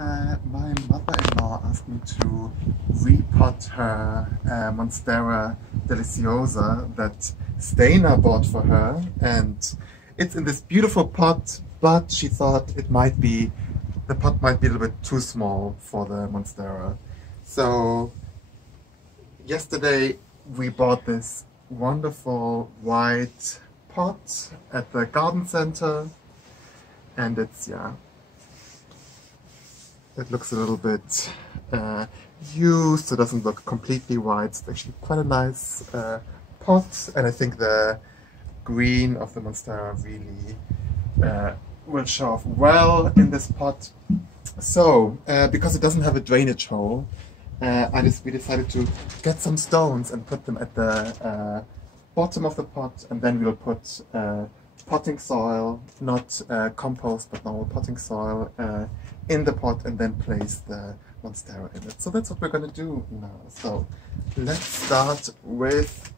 My mother-in-law asked me to repot her Monstera Deliciosa that Stana bought for her, and it's in this beautiful pot, but she thought the pot might be a little bit too small for the Monstera. So yesterday we bought this wonderful white pot at the garden center, and it looks a little bit used, so it doesn't look completely white. It's actually quite a nice pot, and I think the green of the Monstera really will show off well in this pot. So, because it doesn't have a drainage hole, we decided to get some stones and put them at the bottom of the pot, and then we'll put potting soil, not compost, but normal potting soil, in the pot, and then place the Monstera in it. So that's what we're going to do now. So let's start with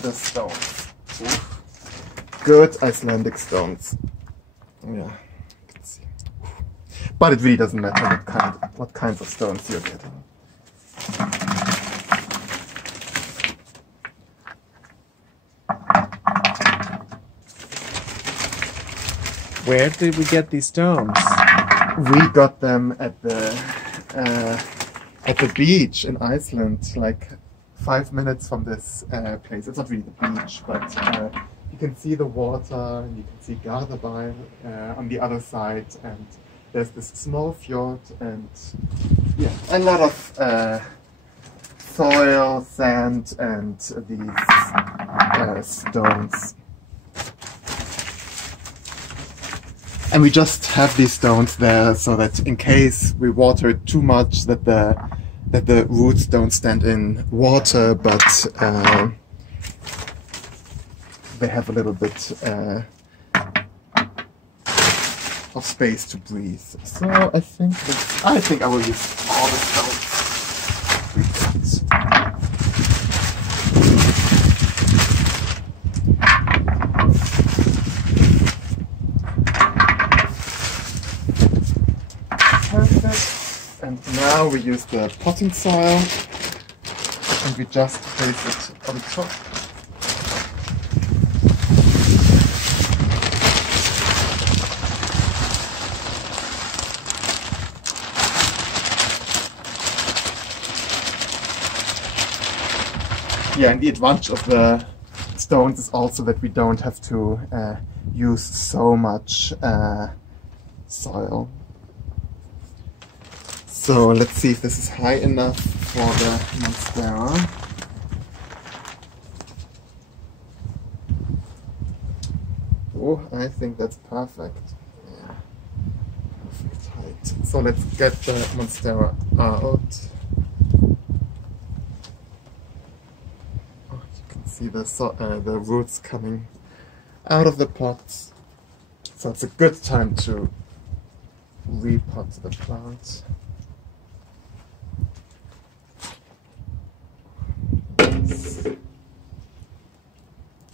the stones. Oof. Good Icelandic stones. Yeah, you can see. But it really doesn't matter what kinds of stones you're getting. Where did we get these stones? We got them at the beach in Iceland, like 5 minutes from this place. It's not really the beach, but you can see the water, and you can see Garðabær on the other side, and there's this small fjord, and yeah, a lot of soil, sand, and these stones. And we just have these stones there so that in case we water it too much, that the roots don't stand in water, but they have a little bit of space to breathe. So I think I will use all the stones we got. Perfect. And now we use the potting soil, and we just place it on top. Yeah, and the advantage of the stones is also that we don't have to use so much soil. So let's see if this is high enough for the Monstera. Oh, I think that's perfect. Yeah, perfect height. So let's get the Monstera out. Oh, you can see the roots coming out of the pot. So it's a good time to repot the plant.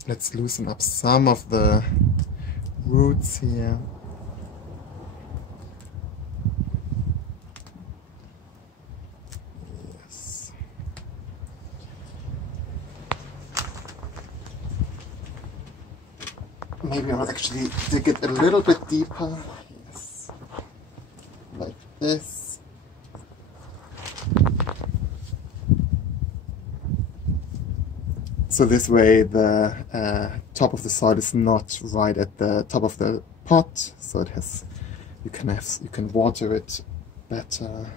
Let's loosen up some of the roots here. Yes. Maybe I'll actually dig it a little bit deeper. Yes. Like this. So this way the top of the soil is not right at the top of the pot, so you can water it better.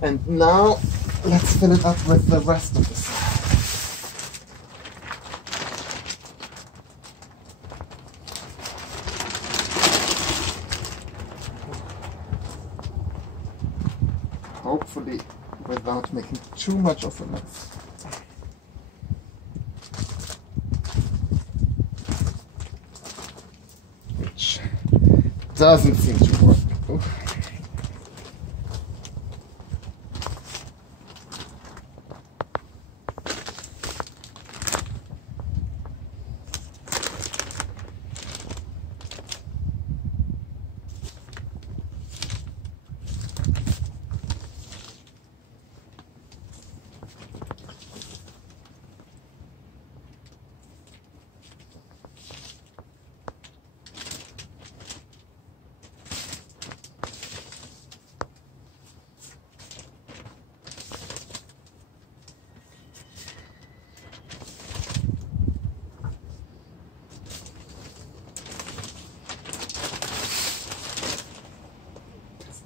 And now let's fill it up with the rest of the soil. Hopefully without making too much of a mess. Which doesn't seem to work. Ooh.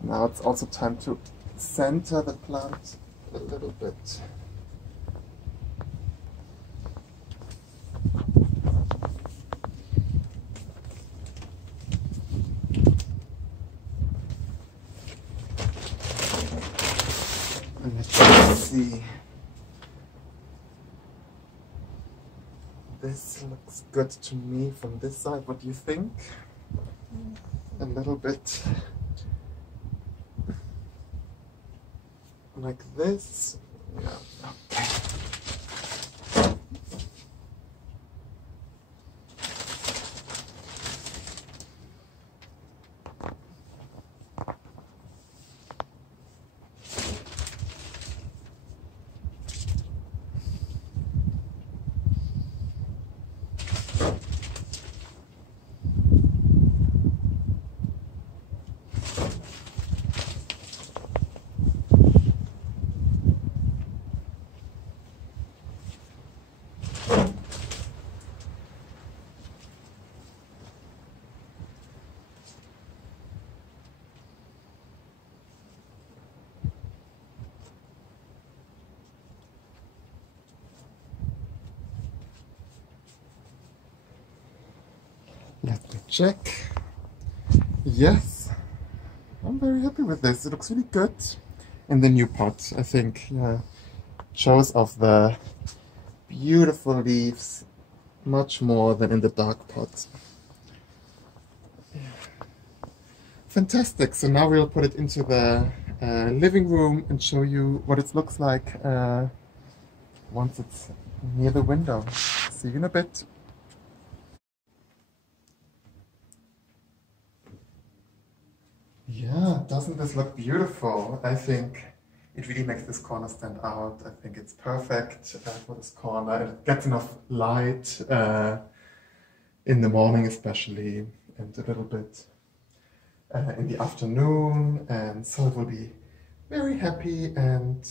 Now it's also time to center the plant a little bit. And let's see. This looks good to me from this side. What do you think? A little bit like this. Yeah, okay. Let me check. Yes, I'm very happy with this. It looks really good. And the new pot, I think, yeah, shows off the beautiful leaves much more than in the dark pot. Yeah. Fantastic. So now we'll put it into the living room and show you what it looks like once it's near the window. See you in a bit. Yeah, doesn't this look beautiful? I think it really makes this corner stand out. I think it's perfect for this corner. It gets enough light in the morning especially, and a little bit in the afternoon, and so it will be very happy. And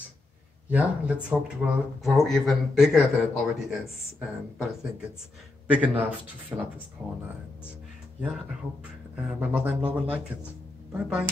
yeah, let's hope it will grow even bigger than it already is. But I think it's big enough to fill up this corner. And yeah, I hope my mother-in-law will like it. Bye bye.